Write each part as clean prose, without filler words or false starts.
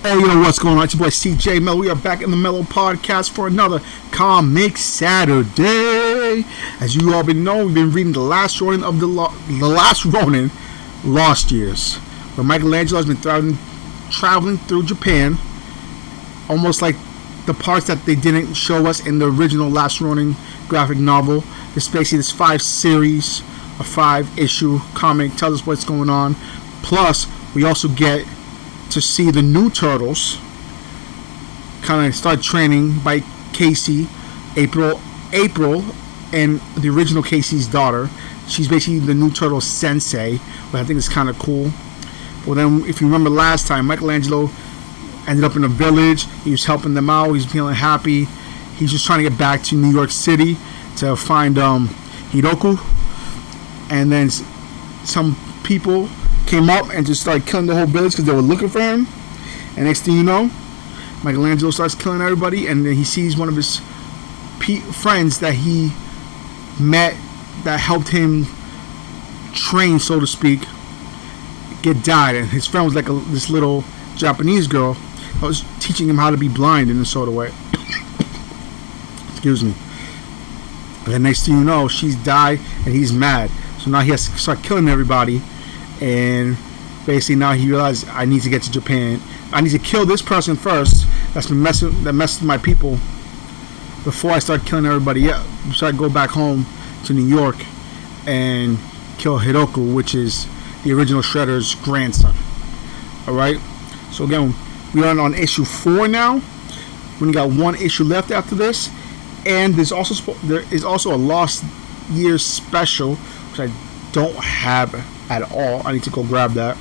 Hey, yo, what's going on? It's your boy CJ Mello. We are back in the Mello Podcast for another Comic Saturday. As you all been know, we've been reading the last Ronin of the last Ronin, Lost Years, where Michelangelo has been traveling through Japan, almost like the parts that they didn't show us in the original Last Ronin graphic novel. This basically this 5-series, a 5-issue comic tells us what's going on. Plus, we also get to see the new turtles kind of start training by Casey, April, and the original Casey's daughter. She's basically the new turtle sensei, but I think it's kind of cool. Well, then, if you remember last time, Michelangelo ended up in a village. He was helping them out. He's feeling happy. He's just trying to get back to New York City to find Hiroku. And then some people came up and just started killing the whole village because they were looking for him. And next thing you know, Michelangelo starts killing everybody, and then he sees one of his friends that he met that helped him train, so to speak, get died. And his friend was like this little Japanese girl that was teaching him how to be blind in a sort of way. Excuse me. And then next thing you know, she's died and he's mad. So now he has to start killing everybody. And basically now he realized, I need to get to Japan. I need to kill this person first that messed with my people before I start killing everybody else. So I go back home to New York and kill Hiroku, which is the original Shredder's grandson. Alright? So again, we are on issue 4 now. We only got one issue left after this. And there is also a Lost Years special, which I don't have at all. I need to go grab that.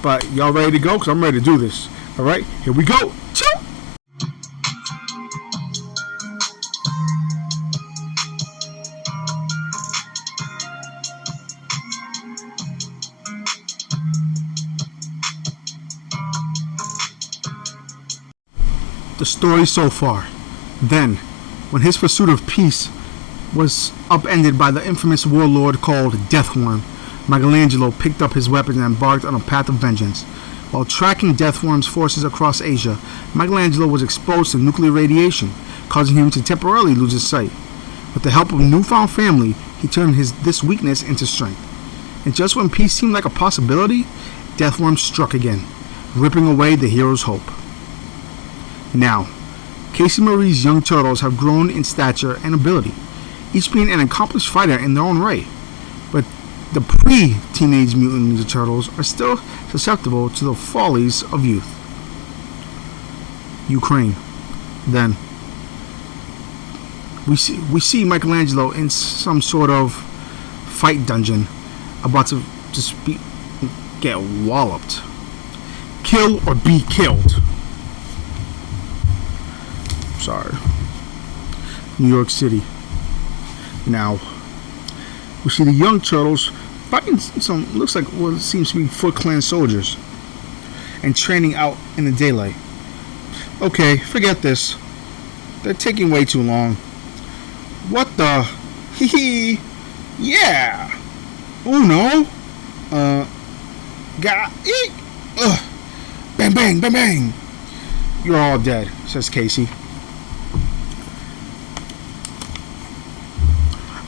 But y'all ready to go? Because I'm ready to do this. Alright, here we go. Choo! The story so far. Then, when his pursuit of peace was upended by the infamous warlord called Deathworm, Michelangelo picked up his weapons and embarked on a path of vengeance. While tracking Deathworm's forces across Asia, Michelangelo was exposed to nuclear radiation, causing him to temporarily lose his sight. With the help of a newfound family, he turned this weakness into strength. And just when peace seemed like a possibility, Deathworm struck again, ripping away the hero's hope. Now, Casey Marie's young turtles have grown in stature and ability, each being an accomplished fighter in their own right. But the pre-Teenage Mutant Ninja Turtles are still susceptible to the follies of youth. Ukraine. Then, we see Michelangelo in some sort of fight dungeon, about to just get walloped. Kill or be killed. Sorry. New York City. Now, we see the young turtles fighting some, looks like what seems to be Foot Clan soldiers, and training out in the daylight. Okay, forget this. They're taking way too long. What the? Hee yeah! Uno! Got it! Bang, bang, bang, bang! You're all dead, says Casey.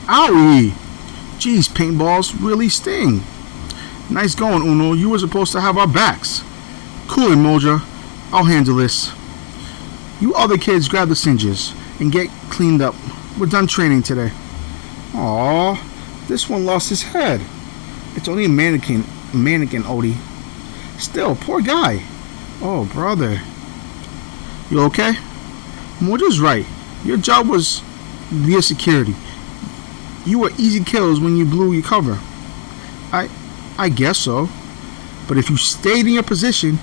Owie! Geez, paintballs really sting. Nice going, Uno. You were supposed to have our backs. Cool it, Moja. I'll handle this. You other kids grab the singes and get cleaned up. We're done training today. Aww, this one lost his head. It's only a mannequin, Odie. Still, poor guy. Oh, brother. You okay? Moja's right. Your job was via security. You were easy kills when you blew your cover. I guess so. But if you stayed in your position,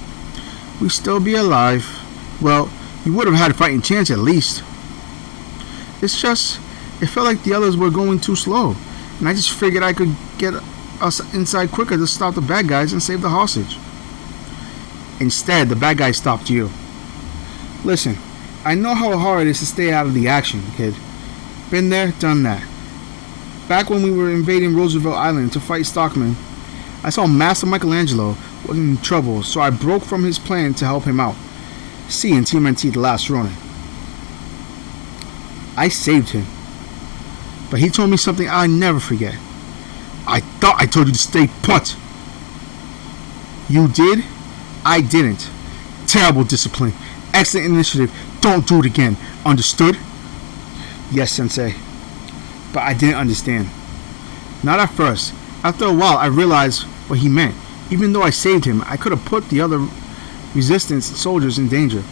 we'd still be alive. Well, you would have had a fighting chance at least. It's just, it felt like the others were going too slow. And I just figured I could get us inside quicker to stop the bad guys and save the hostage. Instead, the bad guys stopped you. Listen, I know how hard it is to stay out of the action, kid. Been there, done that. Back when we were invading Roosevelt Island to fight Stockman, I saw Master Michelangelo was in trouble, so I broke from his plan to help him out. See in TMNT The Last Ronin. I saved him. But he told me something I'll never forget. I thought I told you to stay put. You did? I didn't. Terrible discipline. Excellent initiative. Don't do it again. Understood? Yes, Sensei. But I didn't understand. Not at first. After a while, I realized what he meant. Even though I saved him, I could have put the other resistance soldiers in danger.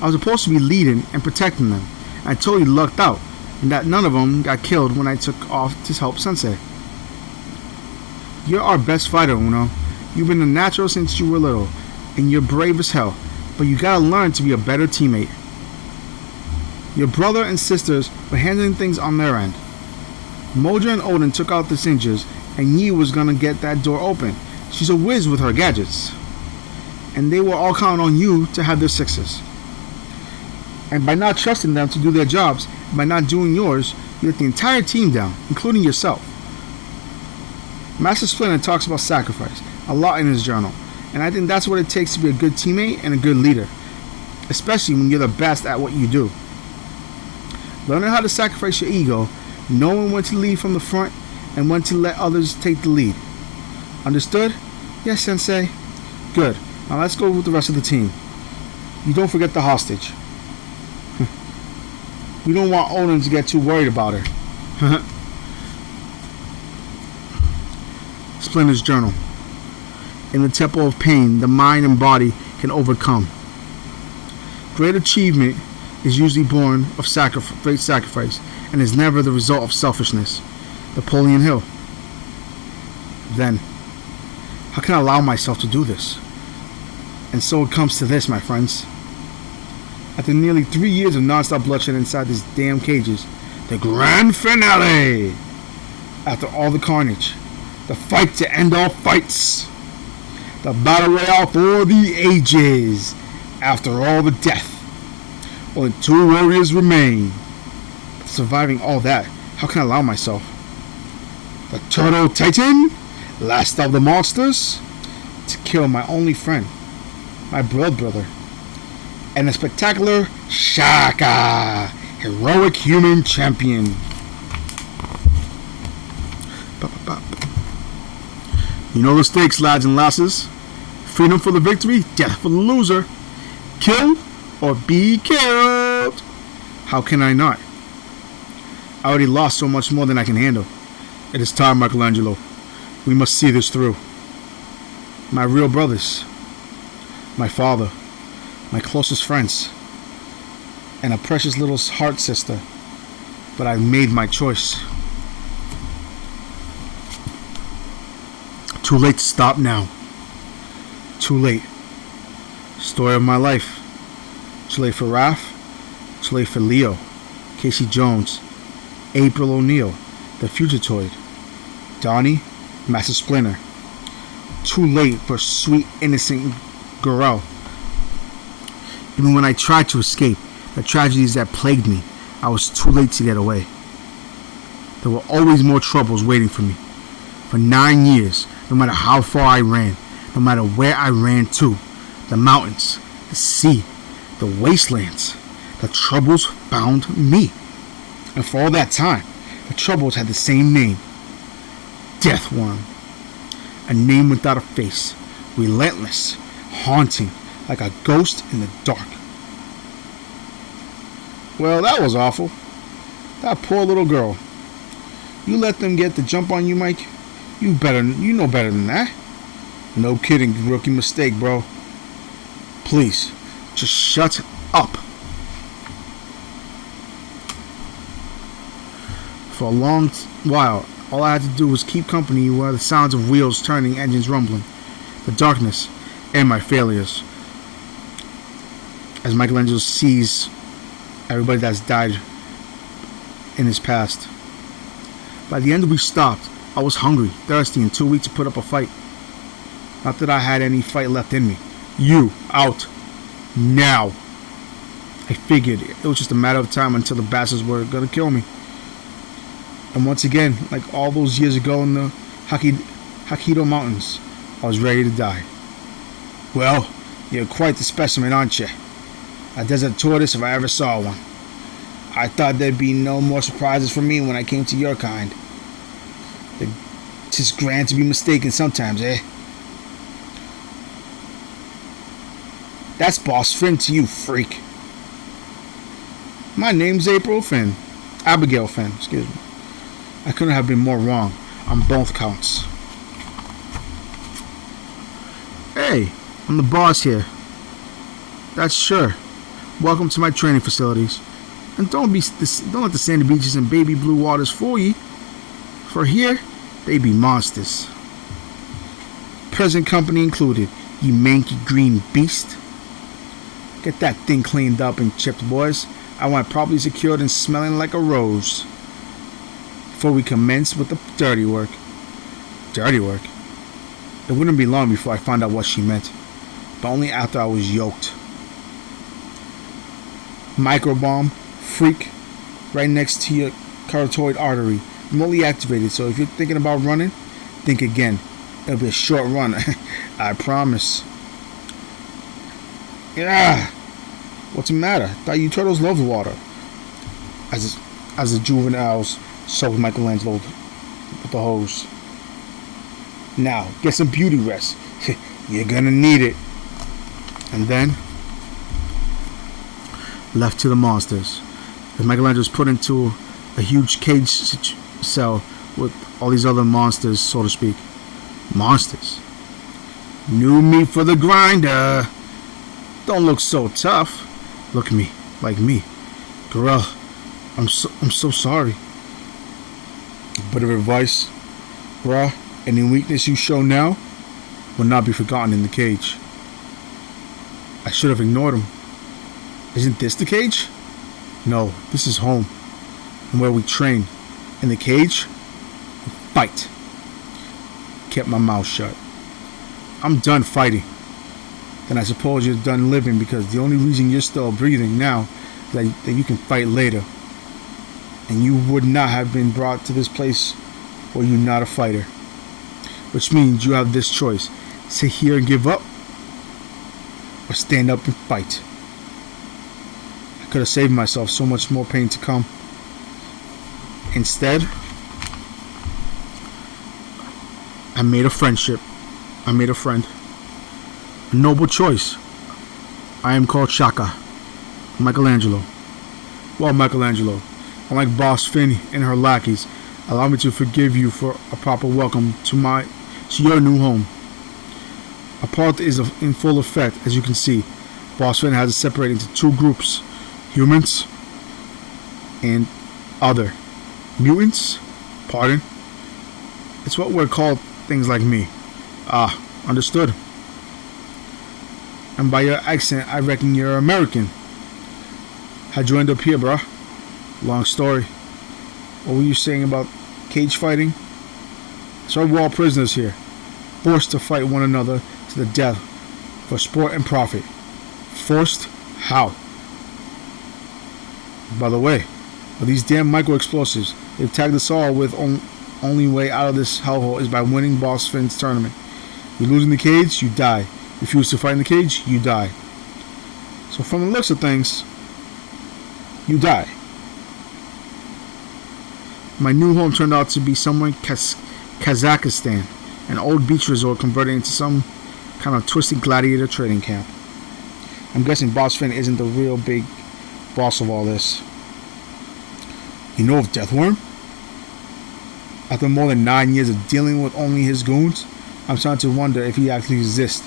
I was supposed to be leading and protecting them. I totally lucked out, and that none of them got killed when I took off to help Sensei. You're our best fighter, Uno. You've been a natural since you were little, and you're brave as hell, but you gotta learn to be a better teammate. Your brother and sisters were handling things on their end. Moja and Odin took out the Sinjers, and Yi was gonna get that door open. She's a whiz with her gadgets. And they were all counting on you to have their sixes. And by not trusting them to do their jobs, and by not doing yours, you let the entire team down, including yourself. Master Splinter talks about sacrifice a lot in his journal, and I think that's what it takes to be a good teammate and a good leader, especially when you're the best at what you do. Learning how to sacrifice your ego, knowing when to lead from the front, and when to let others take the lead. Understood? Yes, Sensei. Good. Now let's go with the rest of the team. You don't forget the hostage. We don't want Odin to get too worried about her. Splinter's journal. In the temple of pain, the mind and body can overcome. Great achievement is usually born of great sacrifice and is never the result of selfishness. Napoleon Hill. Then, how can I allow myself to do this? And so it comes to this, my friends. After nearly 3 years of non-stop bloodshed inside these damn cages, the grand finale! After all the carnage, the fight to end all fights, the battle royale for the ages, after all the death, only 2 warriors remain. Surviving all that, how can I allow myself? The Turtle Titan, last of the monsters, to kill my only friend, my blood brother, and a spectacular Shaka, heroic human champion. You know the stakes, lads and lasses. Freedom for the victory, death for the loser. Kill or be killed. How can I not? I already lost so much more than I can handle. It is time, Michelangelo. We must see this through. My real brothers, my father, my closest friends, and a precious little heart sister. But I've made my choice. Too late to stop now. Too late. Story of my life. Too late for Raph. Too late for Leo. Casey Jones. April O'Neil. The Fugitoid. Donnie. Master Splinter. Too late for sweet, innocent Gorel. Even when I tried to escape the tragedies that plagued me, I was too late to get away. There were always more troubles waiting for me. For 9 years, no matter how far I ran, no matter where I ran to, the mountains, the sea, the wastelands, the troubles found me. And for all that time, the troubles had the same name. Deathworm. A name without a face, relentless, haunting, like a ghost in the dark. Well, that was awful. That poor little girl. You let them get the jump on you, Mike? You know better than that. No kidding, rookie mistake, bro. Please, just shut up. For a long while, all I had to do was keep company while the sounds of wheels turning, engines rumbling, the darkness, and my failures. As Michelangelo sees everybody that's died in his past. By the end we stopped, I was hungry, thirsty, and too weak to put up a fight. Not that I had any fight left in me. You, out. Now. I figured it was just a matter of time until the bastards were gonna kill me. And once again, like all those years ago in the Hakido Mountains, I was ready to die. Well, you're quite the specimen, aren't you? A desert tortoise if I ever saw one. I thought there'd be no more surprises for me when I came to your kind. It's just grand to be mistaken sometimes, eh? That's Boss Finn to you, freak. My name's April Finn. Abigail Finn, excuse me. I couldn't have been more wrong on both counts. Hey, I'm the boss here. That's sure. Welcome to my training facilities. And don't let the sandy beaches and baby blue waters fool you. For here, they be monsters. Present company included, you manky green beast. Get that thing cleaned up and chipped, boys. I want it properly secured and smelling like a rose. Before we commence with the dirty work. Dirty work? It wouldn't be long before I found out what she meant. But only after I was yoked. Microbomb, freak, right next to your carotid artery. Remotely activated, so if you're thinking about running, think again. It'll be a short run, I promise. Yeah. What's the matter? Thought you turtles loved water. As the juveniles soaked Michelangelo with the hose. Now, get some beauty rest. You're gonna need it. And then, left to the monsters. As Michelangelo's put into a huge cage cell with all these other monsters, so to speak. Monsters. New meat for the grinder. Don't look so tough. Look at me, like me. Gorilla, I'm so sorry. Bit of advice, bruh. Any weakness you show now will not be forgotten in the cage. I should have ignored him. Isn't this the cage? No, this is home. And where we train. In the cage, we fight. Kept my mouth shut. I'm done fighting. Then I suppose you're done living, because the only reason you're still breathing now is that you can fight later. And you would not have been brought to this place were you not a fighter. Which means you have this choice. Sit here and give up, or stand up and fight. I could have saved myself so much more pain to come. Instead, I made a friendship. I made a friend. A noble choice. I am called Shaka. Michelangelo. Well, Michelangelo, unlike Boss Finn and her lackeys, allow me to forgive you for a proper welcome to your new home. Apartheid is in full effect, as you can see. Boss Finn has it separated into two groups. Humans and other. Mutants? Pardon? It's what we're called, things like me. Ah, understood. And by your accent, I reckon you're American. How'd you end up here, bruh? Long story. What were you saying about cage fighting? So we're all prisoners here, forced to fight one another to the death for sport and profit. Forced? How? By the way, with these damn micro-explosives, they've tagged us all with only way out of this hellhole is by winning Boss Finn's tournament. You lose in the cage, you die. Refuse to fight in the cage, you die. So from the looks of things, you die. My new home turned out to be somewhere in Kazakhstan, an old beach resort converted into some kind of twisted gladiator trading camp. I'm guessing Boss Finn isn't the real big boss of all this. You know of Deathworm? After more than 9 years of dealing with only his goons, I'm starting to wonder if he actually exists.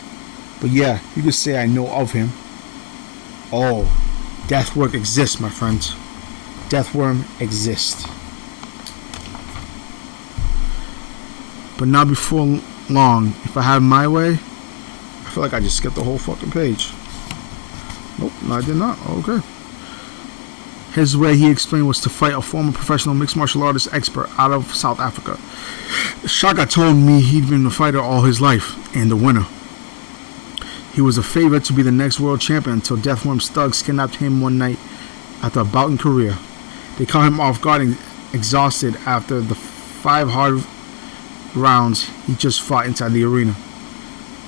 But yeah, you could say I know of him. Oh, Deathworm exists, my friends. Deathworm exists. But not before long. If I had my way, I feel like I just skipped the whole fucking page. Nope, no, I did not. Okay. His way, he explained, was to fight a former professional mixed martial artist expert out of South Africa. Shaka told me he'd been a fighter all his life, and a winner. He was a favorite to be the next world champion until Deathworm's thugs kidnapped him one night after a bout in Korea. They caught him off guard and exhausted after the 5 hard rounds he just fought inside the arena.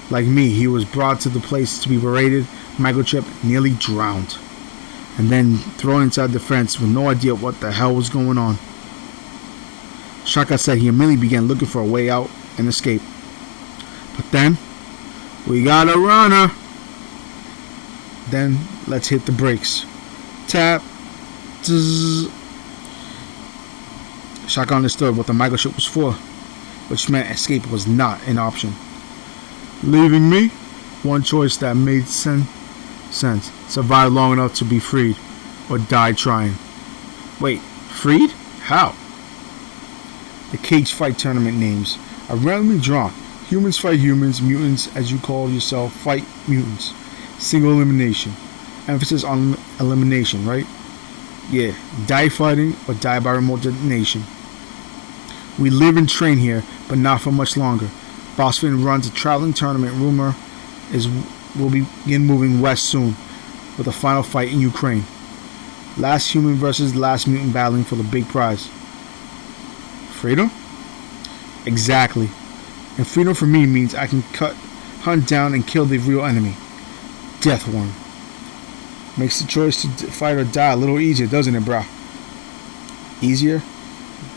Like me, he was brought to the place to be berated, microchipped, nearly drowned, and then thrown inside the fence with no idea what the hell was going on. Shaka said he immediately began looking for a way out and escape. But then, we got a runner. Then, let's hit the brakes. Tap. Zzz. Shaka understood what the microchip was for, which meant escape was not an option. Leaving me? One choice that made sense. Survive long enough to be freed, or die trying. Wait, freed? How? The cage fight tournament names are randomly drawn. Humans fight humans, mutants, as you call yourself, fight mutants. Single elimination. Emphasis on elimination, right? Yeah, die fighting or die by remote detonation. We live and train here, but not for much longer. Boss Finn runs a traveling tournament. Rumor is we'll begin moving west soon, with a final fight in Ukraine. Last human versus last mutant battling for the big prize. Freedom? Exactly. And freedom for me means I can hunt down and kill the real enemy. Deathworm. Makes the choice to fight or die a little easier, doesn't it, brah? Easier?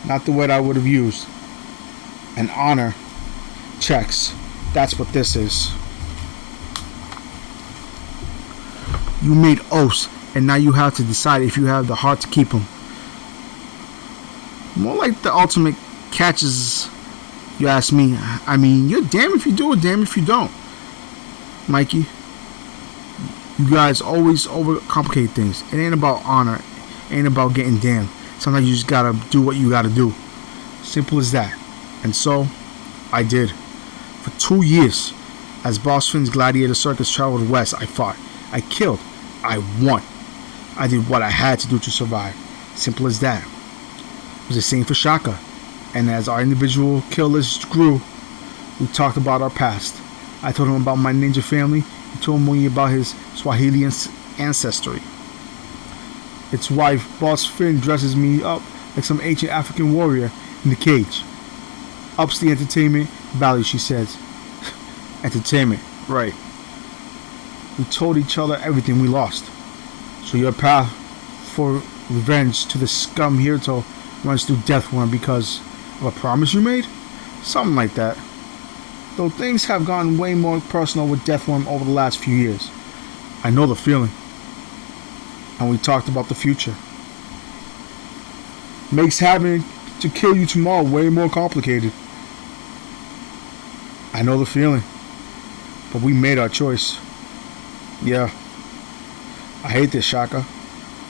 Not the word I would have used. And honor checks. That's what this is. You made oaths, and now you have to decide if you have the heart to keep them. More like the ultimate catches, you ask me. I mean, you're damn if you do or damn if you don't. Mikey, you guys always overcomplicate things. It ain't about honor. It ain't about getting damned. Sometimes you just gotta do what you gotta do. Simple as that. And so, I did. For 2 years, as Boss Finn's gladiator circus traveled west, I fought. I killed. I won. I did what I had to do to survive. Simple as that. It was the same for Shaka. And as our individual kill list grew, we talked about our past. I told him about my ninja family. He told me about his Swahili ancestry. It's why Boss Finn dresses me up like some ancient African warrior in the cage. Ups the entertainment value, she says. Entertainment, right. We told each other everything we lost. So your path for revenge to the scum Hirto runs through Deathworm because of a promise you made? Something like that. Though things have gotten way more personal with Deathworm over the last few years. I know the feeling. And we talked about the future. Makes having to kill you tomorrow way more complicated. I know the feeling. But we made our choice. Yeah. I hate this, Shaka.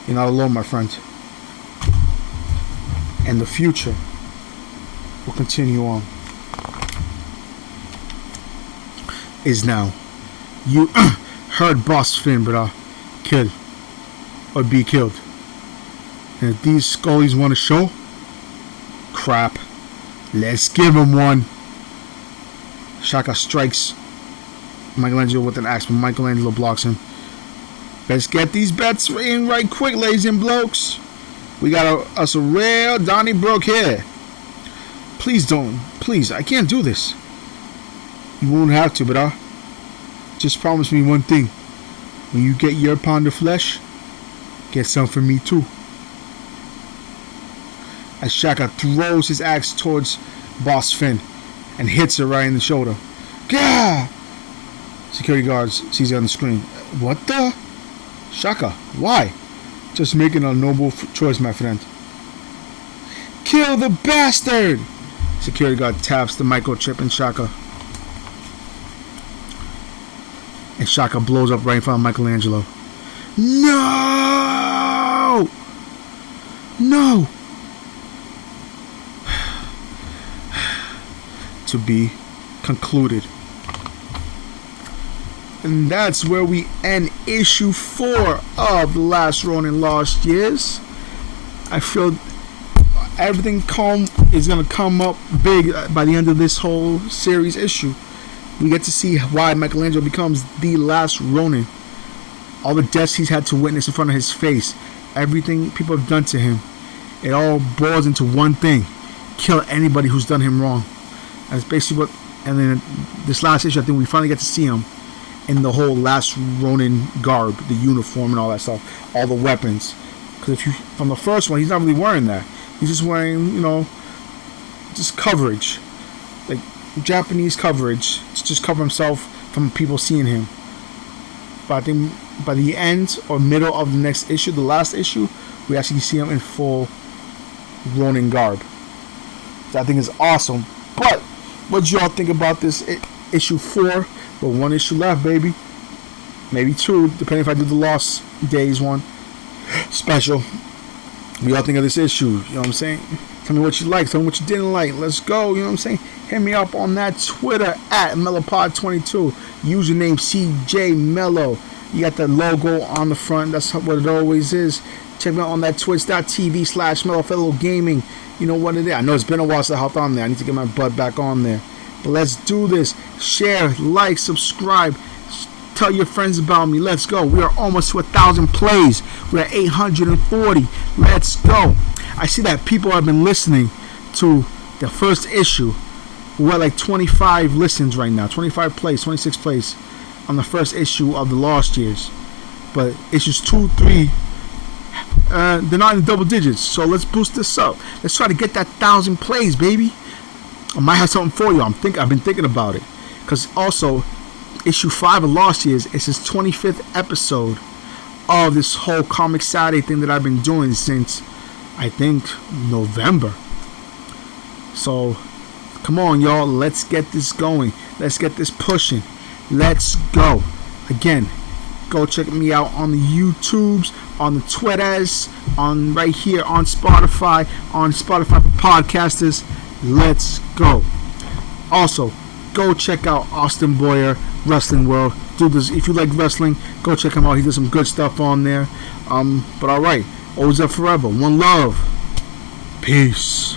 You're not alone, my friend. And the future will continue on. Is now. You heard Boss Finn, but kill. Or be killed. And if these scullies want to show, crap. Let's give them one. Shaka strikes Michelangelo with an axe, but Michelangelo blocks him. Let's get these bets in right quick, ladies and blokes. We got us a real Donnybrook here. Please don't. Please, I can't do this. You won't have to, but just promise me one thing. When you get your pound of flesh, get some for me too. As Shaka throws his axe towards Boss Finn and hits her right in the shoulder. Gah! Security guards sees it on the screen. What the? Shaka, why? Just making a noble choice, my friend. Kill the bastard! Security guard taps the microchip in Shaka. And Shaka blows up right in front of Michelangelo. No! No! To be concluded. And that's where we end issue 4 of The Last Ronin Lost Years. I feel everything is going to come up big by the end of this whole series issue. We get to see why Michelangelo becomes the last Ronin. All the deaths he's had to witness in front of his face. Everything people have done to him. It all boils into one thing. Kill anybody who's done him wrong. That's basically what And then this last issue, I think we finally get to see him in the whole last Ronin garb, the uniform and all that stuff, all the weapons. Because if you from the first one, he's not really wearing that. He's just wearing, just coverage, like Japanese coverage, to just cover himself from people seeing him. But I think by the end or middle of the next issue, the last issue, we actually see him in full Ronin garb. So I think it's awesome. But what do y'all think about this issue 4? But one issue left, baby. Maybe 2, depending if I do the Lost Days one special. What y'all think of this issue? You know what I'm saying? Tell me what you like. Tell me what you didn't like. Let's go. You know what I'm saying? Hit me up on that Twitter at MellowPod22. Username CJMellow. You got the logo on the front. That's what it always is. Check me out on that twitch.tv/MellowFellowGaming. You know what it is. I know it's been a while since I hopped on there. I need to get my butt back on there. But let's do this. Share, like, subscribe. Tell your friends about me. Let's go. We are almost to 1,000 plays. We're at 840. Let's go. I see that people have been listening to the first issue. We're at like 25 listens right now. 25 plays, 26 plays on the first issue of the Lost Years. But issues 2, 3, they're not in double digits. So let's boost this up. Let's try to get that 1,000 plays, baby. I might have something for you. I've been thinking about it. Because also, issue 5 of Lost Years is his 25th episode of this whole Comic Saturday thing that I've been doing since, I think, November. So, come on, y'all. Let's get this going. Let's get this pushing. Let's go. Again, go check me out on the YouTubes, on the Twitters, on right here on Spotify for podcasters. Let's go. Also, go check out Austin Boyer Wrestling World. Do this if you like wrestling. Go check him out. He does some good stuff on there. But all right, always up forever. One love. Peace.